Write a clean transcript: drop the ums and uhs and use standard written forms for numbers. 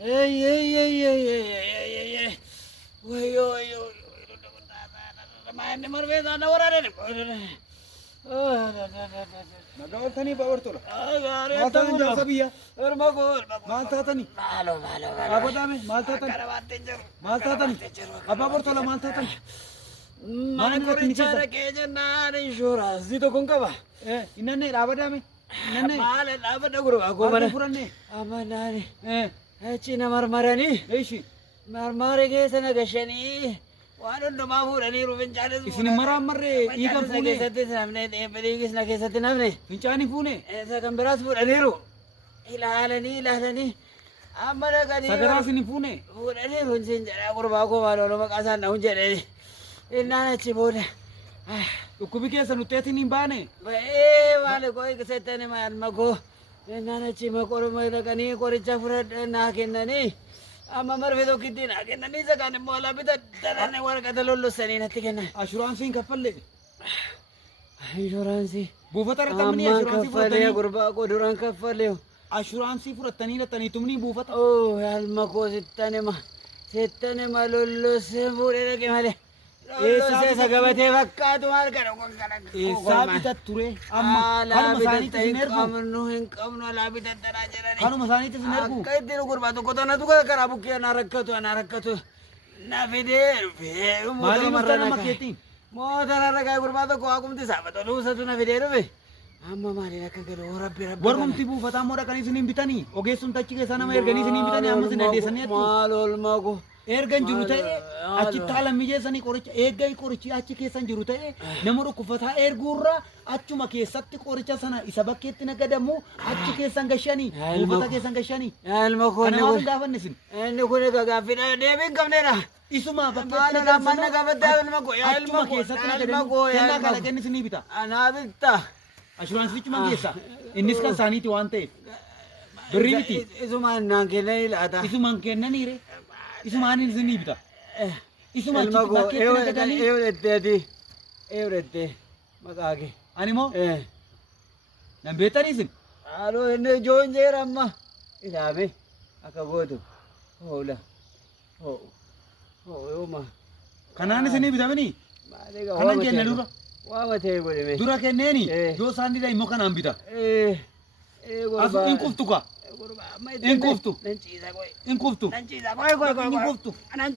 Ey, ey, ey, ey, ey, ey, ey, ey. Wayyo, wayyo, maanni marfeesaa na waraanani. Nagaa ooltanii babartola. Gaarii Maal taatan ta'uu jaarsa biyya? Irma koo, irma koo. Maal taatanii? Maaloo, maaloo, maaloo. Dhaabataame maal taatan? Akkana baatteen jiru. Maal taatanii? Abbaa Bortola maal taatan? Mana Maal qorichaa keessa? dhaqee jennaan inshuraansii tokko hin qaba. Innanne dhaabataame? Innanne? Maal dhaabadha gurbaa koo Maal mana. furanne? Amanaani. Achi na marmaranii. Eeshi. Marmarii keessa na gashanii. Waan hundumaa fuudhaniiru fincaanis Isin maraamarree dhiigan fuune? keessatti namne dhiigis na keessatti namne. Fincaanii fuune? Isa kan biraas fuudhaniiru. Ilaalanii ilaalanii. Amma dhaqanii. Sagaraa isin fuune? Fuudhaniiru isin jedhaa gurbaa koo maaloo maqaa isaan na'uun jedhee. Innaan achi booda. Dhukkubi keessa nutteetiin hin baane? Maali koo settani maalma koo. Innaan achi maqoruma dhaqanii qoricha fudhadhaa naa kennanii. Amma marfee tokkittiin naa kennanii isa kaan immoo alaa bitatanii waraqata lollossanii natti kennan. Ashuraansiin kaffalle? Inshuraansii. Buufata irrattamanii Ammaan ashuraansii kaffalee fudhatanii? gurbaa koo duraan kaffalee. Ashuraansii fudhatanii lattanii tumni buufata? Oh, alma koo sittanima lollossee fuudhee dhaqe malee. Lollossee isa gabatee fakkaatu maal kana Eessaa bitat ture? Amma kanuma isaaniitti isin ergu? hin qabnu alaa bitattanaa jedhani. Kanuma isaaniitti isin ergu? Akka ittiin gurbaa tokko tanatu karaa bukkee na rakkatu. Na fidee dhufee. Maaliin dhufta nama keetiin? Motora ragaa gurbaa tokko waaqumti saafata dhuusatu na fidee dhufe. Amma maaliin akka galu rabbi. Warmumti buufataa immoo dhaqanii isin hin bitanii? Ogeessuun tachi keessa nama erganii isin hin bitanii amma isin dandeessanii jettu? Maal oolmaa koo. Ergan jiru ta'e achitti haala mijeessanii qoricha eeggan qorichi achi keessan jiru ta'e nama dhukkufataa erguurra achuma keessatti qoricha sana isa bakkeetti nagadamu achi keessan gashanii buufata keessan gashanii. Ilma koo Kana maaf hin gaafanne isin? inni kun egaa gaaffiidha deebii hin qabneedha. Isuma bakkeetti Maal manna gaafadhaa ilma koo yaa ilma achuma koo keessatti ilma nagadamu koo yaa kennaa ilma kana koo. kenni isinii bita. Anaa bitta. Ashuraansichuma keessa innis kan isaaniiti waan ta'eef birrii miti. Isumaan naan kennanii laata. Isumaan kennaniire isumaan isinii bita. Isuma Ilma achitti koo bakkeetti nagadanii. eewdettee maqaa kee. Ani immoo nan beektanii isin? Haaloo inni ijoon jeera amma ilaame akka gootu hoola ho'uma. Kanaan isinii bitamanii? Kanan kenne dura? Waama ta'e godhime. Dura kenneeni? Eh. Yoo isaan dida immoo kanaan bita. As Gurbaa. in kuftu ka? In kuftu? Nan ciisa qoy. In kuftu? Nan ciisa qoy qoy qoy. In kuftu? Nan